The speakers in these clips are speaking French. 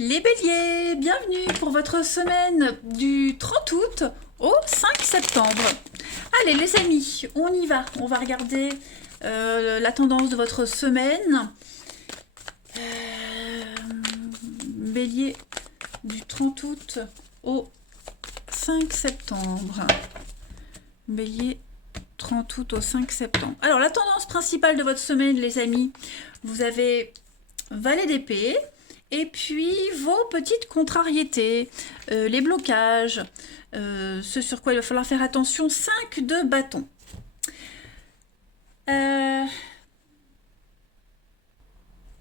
Les béliers, bienvenue pour votre semaine du 30 août au 5 septembre. Allez les amis, on y va. On va regarder la tendance de votre semaine. Bélier du 30 août au 5 septembre. Bélier 30 août au 5 septembre. Alors la tendance principale de votre semaine les amis, vous avez valet d'épée. Et puis vos petites contrariétés, les blocages, ce sur quoi il va falloir faire attention, 5 de bâton. Là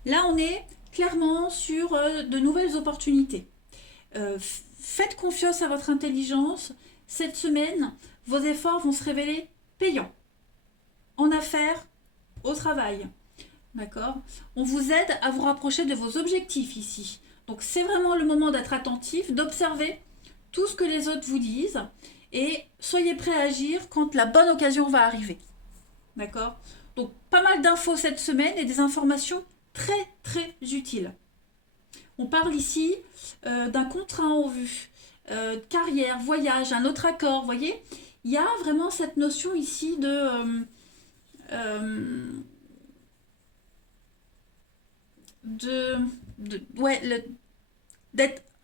on est clairement sur de nouvelles opportunités. Faites confiance à votre intelligence. Cette semaine, vos efforts vont se révéler payants. En affaires, au travail. D'accord? On vous aide à vous rapprocher de vos objectifs ici. Donc c'est vraiment le moment d'être attentif, d'observer tout ce que les autres vous disent et soyez prêts à agir quand la bonne occasion va arriver. D'accord? Donc pas mal d'infos cette semaine et des informations très très utiles. On parle ici d'un contrat en vue, carrière, voyage, un autre accord, vous voyez? Il y a vraiment cette notion ici d'être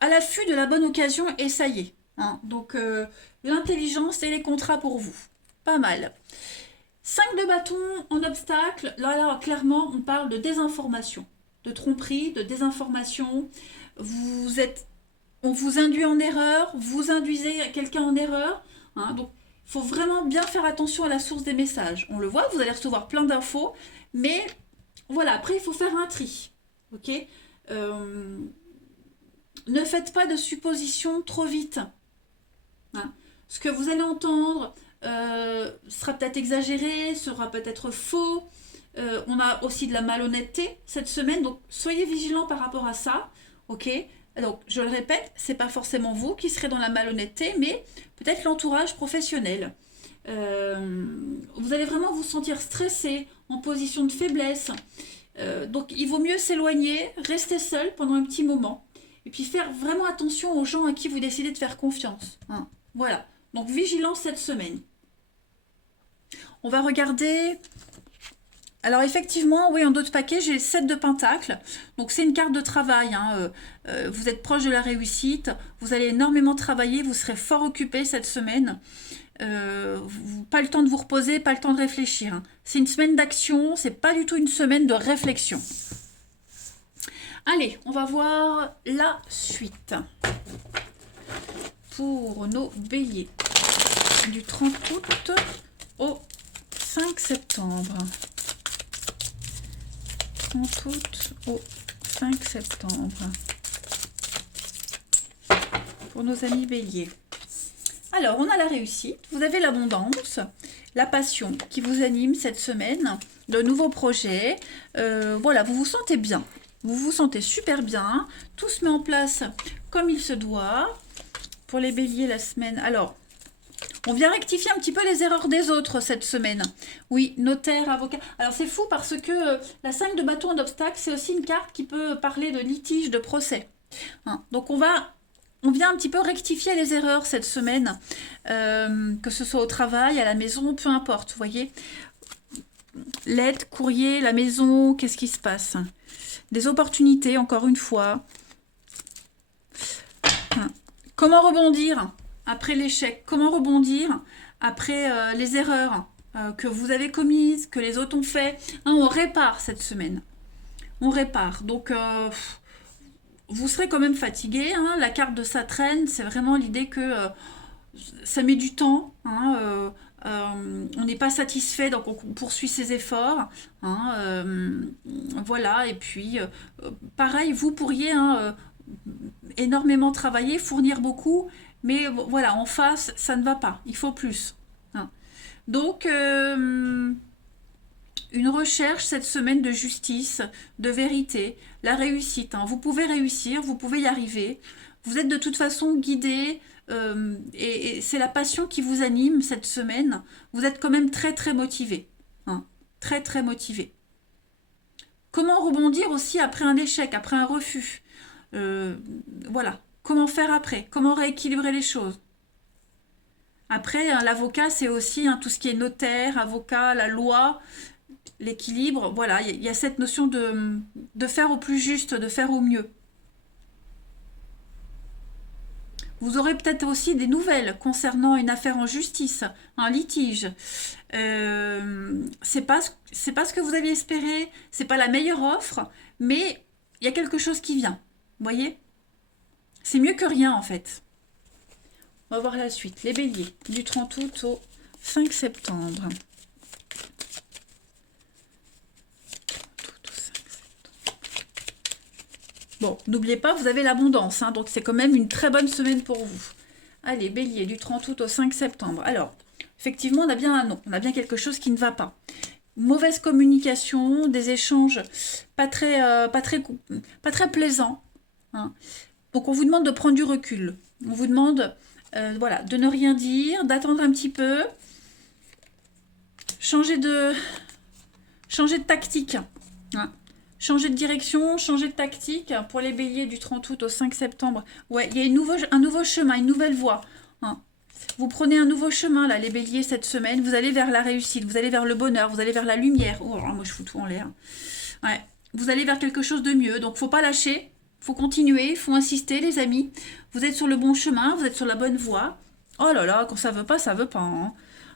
à l'affût de la bonne occasion et ça y est. Hein. Donc l'intelligence et les contrats pour vous. Pas mal. 5 de bâton en obstacle. Là, clairement, on parle de désinformation, de tromperie, de désinformation. On vous induit en erreur, vous induisez quelqu'un en erreur. Hein. Donc il faut vraiment bien faire attention à la source des messages. On le voit, vous allez recevoir plein d'infos, mais voilà, après il faut faire un tri. Ok, ne faites pas de suppositions trop vite. Hein. Ce que vous allez entendre sera peut-être exagéré, sera peut-être faux. On a aussi de la malhonnêteté cette semaine, donc soyez vigilants par rapport à ça. Ok. Donc je le répète, c'est pas forcément vous qui serez dans la malhonnêteté, mais peut-être l'entourage professionnel. Vous allez vraiment vous sentir stressé, en position de faiblesse. Donc il vaut mieux s'éloigner, rester seul pendant un petit moment, et puis faire vraiment attention aux gens à qui vous décidez de faire confiance. Hein. Voilà, donc vigilance cette semaine. On va regarder... Alors effectivement, oui, en dos de paquet, j'ai le 7 de pentacle. Donc c'est une carte de travail. Hein. Vous êtes proche de la réussite. Vous allez énormément travailler. Vous serez fort occupé cette semaine. Pas le temps de vous reposer, pas le temps de réfléchir. Hein. C'est une semaine d'action. C'est pas du tout une semaine de réflexion. Allez, on va voir la suite. Pour nos béliers. Du 30 août au 5 septembre. 30 août au 5 septembre. Pour nos amis béliers. Alors, on a la réussite, vous avez l'abondance, la passion qui vous anime cette semaine, de nouveaux projets. Voilà, vous vous sentez bien. Vous vous sentez super bien. Tout se met en place comme il se doit. Pour les béliers, la semaine... Alors, on vient rectifier un petit peu les erreurs des autres cette semaine. Oui, notaire, avocat. Alors c'est fou parce que la 5 de bâton en obstacle, c'est aussi une carte qui peut parler de litige, de procès. Hein, donc on vient un petit peu rectifier les erreurs cette semaine, que ce soit au travail, à la maison, peu importe, vous voyez. Lettre, courrier, la maison, qu'est-ce qui se passe? Des opportunités, encore une fois. Hein. Comment rebondir après l'échec? Comment rebondir après les erreurs que vous avez commises, que les autres ont fait? Hein, on répare cette semaine. On répare. Donc, vous serez quand même fatigué. Hein. La carte de sa traîne, c'est vraiment l'idée que ça met du temps. Hein, on n'est pas satisfait, donc on poursuit ses efforts. Hein, voilà, et puis, pareil, vous pourriez énormément travailler, fournir beaucoup, mais voilà, en face, ça ne va pas. Il faut plus. Hein. Donc, une recherche cette semaine de justice, de vérité, la réussite. Hein. Vous pouvez réussir, vous pouvez y arriver. Vous êtes de toute façon guidé et c'est la passion qui vous anime cette semaine. Vous êtes quand même très très motivé. Hein. Très très motivé. Comment rebondir aussi après un échec, après un refus? Voilà. Comment faire après? Comment rééquilibrer les choses? Après, hein, l'avocat, c'est aussi hein, tout ce qui est notaire, avocat, la loi, l'équilibre. Voilà, il y a cette notion de faire au plus juste, de faire au mieux. Vous aurez peut-être aussi des nouvelles concernant une affaire en justice, un litige. C'est pas ce que vous aviez espéré, c'est pas la meilleure offre, mais il y a quelque chose qui vient. Vous voyez? C'est mieux que rien en fait. On va voir la suite. Les béliers, du 30 août au 5 septembre. Bon, n'oubliez pas, vous avez l'abondance, hein, donc c'est quand même une très bonne semaine pour vous. Allez, bélier, du 30 août au 5 septembre. Alors, effectivement, on a bien un non, on a bien quelque chose qui ne va pas. Mauvaise communication, des échanges pas très plaisants. Hein. Donc, on vous demande de prendre du recul. On vous demande voilà, de ne rien dire, d'attendre un petit peu, changer de tactique. Hein. Changer de direction, changer de tactique pour les béliers du 30 août au 5 septembre. Ouais, il y a un nouveau chemin, une nouvelle voie. Hein. Vous prenez un nouveau chemin, là, les béliers, cette semaine. Vous allez vers la réussite, vous allez vers le bonheur, vous allez vers la lumière. Oh, alors, moi, je fous tout en l'air. Ouais. Vous allez vers quelque chose de mieux. Donc, faut pas lâcher. Faut continuer. Faut insister, les amis. Vous êtes sur le bon chemin. Vous êtes sur la bonne voie. Oh là là, quand ça veut pas, ça veut pas. Hein.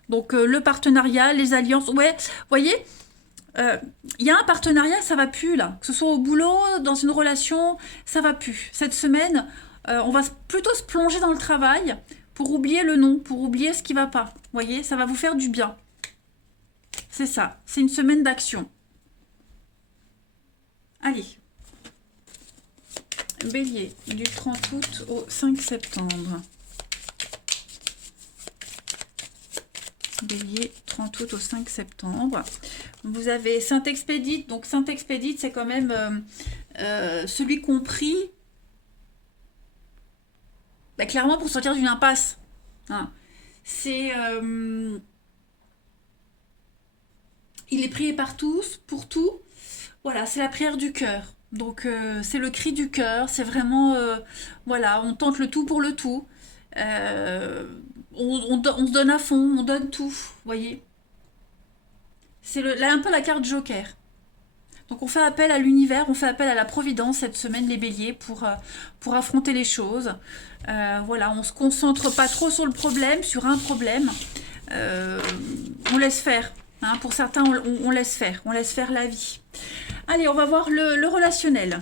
Donc, le partenariat, les alliances. Ouais, vous voyez, il y a un partenariat, ça va plus là. Que ce soit au boulot, dans une relation, ça va plus. Cette semaine, on va plutôt se plonger dans le travail pour oublier le non, pour oublier ce qui va pas. Vous voyez, ça va vous faire du bien. C'est ça, c'est une semaine d'action. Allez. Bélier, du 30 août au 5 septembre. Bélier, 30 août au 5 septembre. Vous avez Saint-Expédite. Donc Saint-Expédite, c'est quand même celui compris clairement pour sortir d'une impasse. Hein. C'est... il est prié par tous, pour tout. Voilà, c'est la prière du cœur. Donc c'est le cri du cœur. C'est vraiment... voilà, on tente le tout pour le tout. On se donne à fond, on donne tout, vous voyez. C'est là un peu la carte Joker. Donc on fait appel à l'univers, on fait appel à la providence cette semaine, les béliers, pour affronter les choses. Voilà, on se concentre pas trop sur le problème, sur un problème. On laisse faire. Hein, pour certains, on laisse faire. On laisse faire la vie. Allez, on va voir le relationnel.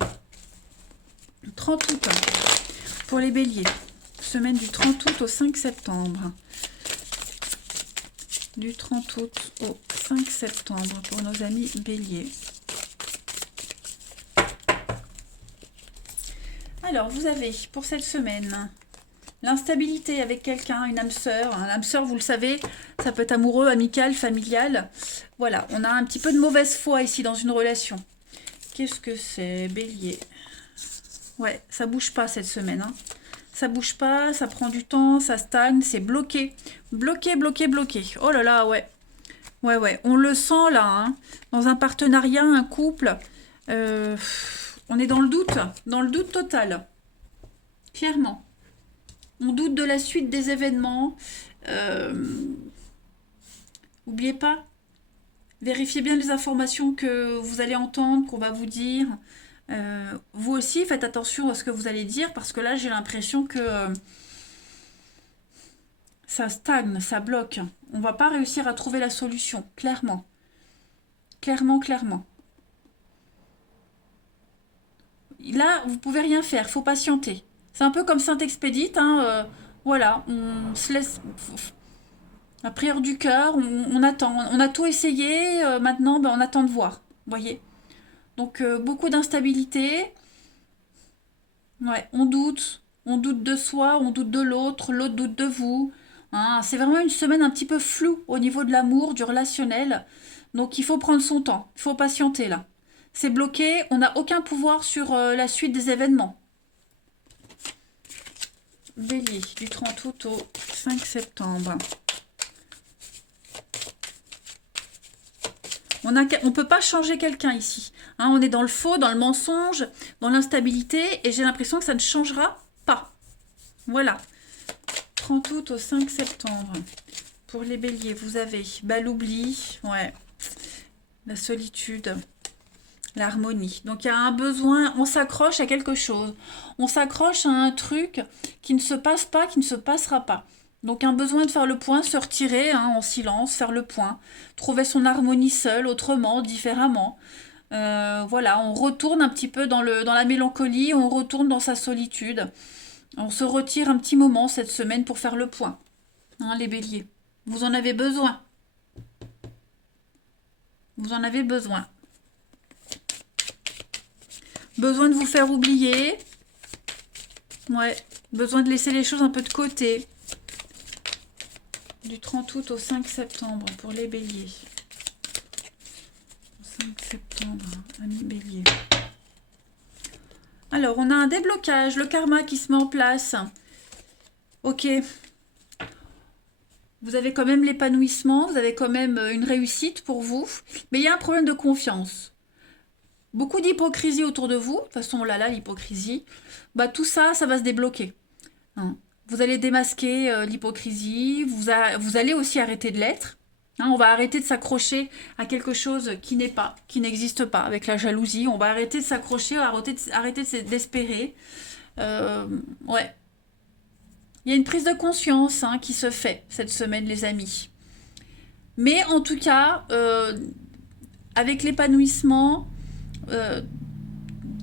30 août pour les béliers. Semaine du 30 août au 5 septembre. Du 30 août au 5 septembre pour nos amis béliers. Alors, vous avez pour cette semaine l'instabilité avec quelqu'un, une âme sœur. Un âme sœur, vous le savez, ça peut être amoureux, amical, familial. Voilà, on a un petit peu de mauvaise foi ici dans une relation. Qu'est-ce que c'est, bélier? Ouais, ça bouge pas cette semaine. Hein. Ça bouge pas, ça prend du temps, ça stagne, c'est bloqué. Bloqué, bloqué, bloqué. Oh là là, ouais. Ouais, ouais, on le sent là, hein. Dans un partenariat, un couple. On est dans le doute total. Clairement. On doute de la suite des événements. N'oubliez pas, vérifiez bien les informations que vous allez entendre, qu'on va vous dire. Vous aussi, faites attention à ce que vous allez dire, parce que là, j'ai l'impression que ça stagne, ça bloque. On va pas réussir à trouver la solution, clairement. Clairement, clairement. Là, vous pouvez rien faire, faut patienter. C'est un peu comme Saint-Expédite, hein, voilà, on se laisse... La prière du cœur, on attend. On a tout essayé, maintenant, on attend de voir, vous voyez. Donc, beaucoup d'instabilité. Ouais, on doute. On doute de soi, on doute de l'autre, l'autre doute de vous. Hein, c'est vraiment une semaine un petit peu floue au niveau de l'amour, du relationnel. Donc, il faut prendre son temps. Il faut patienter, là. C'est bloqué, on n'a aucun pouvoir sur la suite des événements. Bélier, du 30 août au 5 septembre. On ne peut pas changer quelqu'un ici. Hein, on est dans le faux, dans le mensonge, dans l'instabilité, et j'ai l'impression que ça ne changera pas. Voilà. 30 août au 5 septembre. Pour les béliers, vous avez l'oubli, ouais, la solitude, l'harmonie. Donc il y a un besoin, on s'accroche à quelque chose. On s'accroche à un truc qui ne se passe pas, qui ne se passera pas. Donc un besoin de faire le point, se retirer en silence, faire le point, trouver son harmonie seul, autrement, différemment. Voilà, on retourne un petit peu dans la mélancolie, on retourne dans sa solitude. On se retire un petit moment cette semaine pour faire le point. Hein, les béliers, vous en avez besoin. Vous en avez besoin. Besoin de vous faire oublier. Ouais, besoin de laisser les choses un peu de côté. Du 30 août au 5 septembre pour les béliers. 5 septembre, amis béliers. Alors, on a un déblocage, le karma qui se met en place. Ok. Vous avez quand même l'épanouissement, vous avez quand même une réussite pour vous. Mais il y a un problème de confiance. Beaucoup d'hypocrisie autour de vous. De toute façon, oh là là, l'hypocrisie. Tout ça, ça va se débloquer. Hein. Vous allez démasquer l'hypocrisie. Vous allez aussi arrêter de l'être. Hein, on va arrêter de s'accrocher à quelque chose qui n'est pas, qui n'existe pas, avec la jalousie. On va arrêter de s'accrocher, arrêter d'espérer. Ouais. Il y a une prise de conscience qui se fait cette semaine, les amis. Mais en tout cas, avec l'épanouissement, il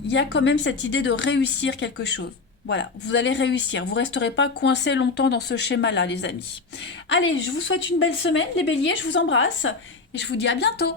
y a quand même cette idée de réussir quelque chose. Voilà, vous allez réussir. Vous ne resterez pas coincé longtemps dans ce schéma-là, les amis. Allez, je vous souhaite une belle semaine, les béliers. Je vous embrasse et je vous dis à bientôt.